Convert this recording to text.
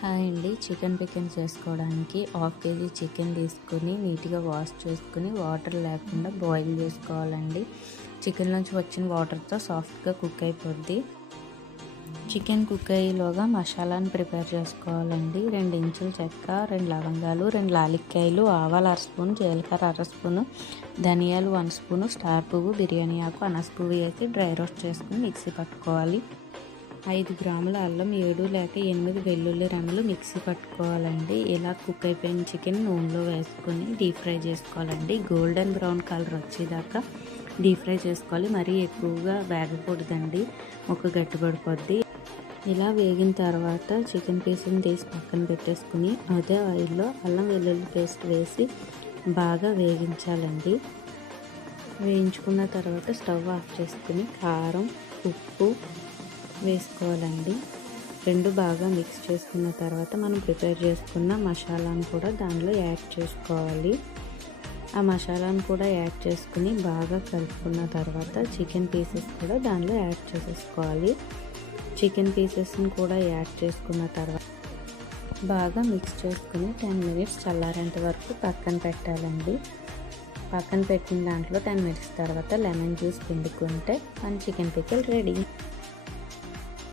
Hi అండి. Chicken pickle చేసుకోవడానికి half KG chicken తీసుకుని నీట్గా వాష్ చేసుకుని వాటర్ లేకుండా బాయిల్ చేసుకోవాలండి. చికెన్ నుంచి వచ్చిన వాటర్తో సాఫ్ట్గా కుక్ అయిపోద్ది. చికెన్ కుక్ అయ్యేలోగా మసాలాను ప్రిపేర్ చేసుకోవాలండి. 2 ఇంచుల చెక్క, 2 లవంగాలు, 2 లాలిక్కాయలు, ఆవాలు 1 స్పూన్, జీలకర్ర 1 స్పూను, ధనియాలు 1 స్పూను, స్టార్ పువ్వు, బిర్యానీ ఆకు, అనాస పువ్వు వేసి డ్రై రోస్ట్ చేసుకుని మిక్సీ పట్టుకోవాలి. 5 గ్రాముల అల్లం, 7 లేక 8 వెల్లుల్లి రంగులు మిక్సీ పట్టుకోవాలండి. ఇలా కుక్ అయిపోయిన చికెన్ నూనెలో వేసుకొని డీప్ ఫ్రై చేసుకోవాలండి. గోల్డెన్ బ్రౌన్ కలర్ వచ్చేదాకా డీప్ ఫ్రై చేసుకోవాలి. మరీ ఎక్కువగా వేగకూడదండి, ముక్క గట్టిపడిపోద్ది. ఇలా వేగిన తర్వాత చికెన్ పీసుని తీసి పక్కన పెట్టేసుకుని అదే ఆయిల్లో అల్లం వెల్లుల్లి పేస్ట్ వేసి బాగా వేగించాలండి. వేయించుకున్న తర్వాత స్టవ్ ఆఫ్ చేసుకుని కారం, ఉప్పు వేసుకోవాలండి. 2 బాగా మిక్స్ చేసుకున్న తర్వాత మనం ప్రిపేర్ చేసుకున్న మసాలాను కూడా దానిలో యాడ్ చేసుకోవాలి. ఆ మసాలాను కూడా యాడ్ చేసుకుని బాగా కలుపుకున్న తర్వాత చికెన్ పీసెస్ కూడా దానిలో యాడ్ చేసేసుకోవాలి. చికెన్ పీసెస్ని కూడా యాడ్ చేసుకున్న తర్వాత బాగా మిక్స్ చేసుకుని 10 మినిట్స్ చల్లారేంత వరకు పక్కన పెట్టాలండి. పక్కన పెట్టిన దాంట్లో 10 మినిట్స్ తర్వాత లెమన్ జ్యూస్ పిండుకుంటే మన చికెన్ పికిల్ రెడీ.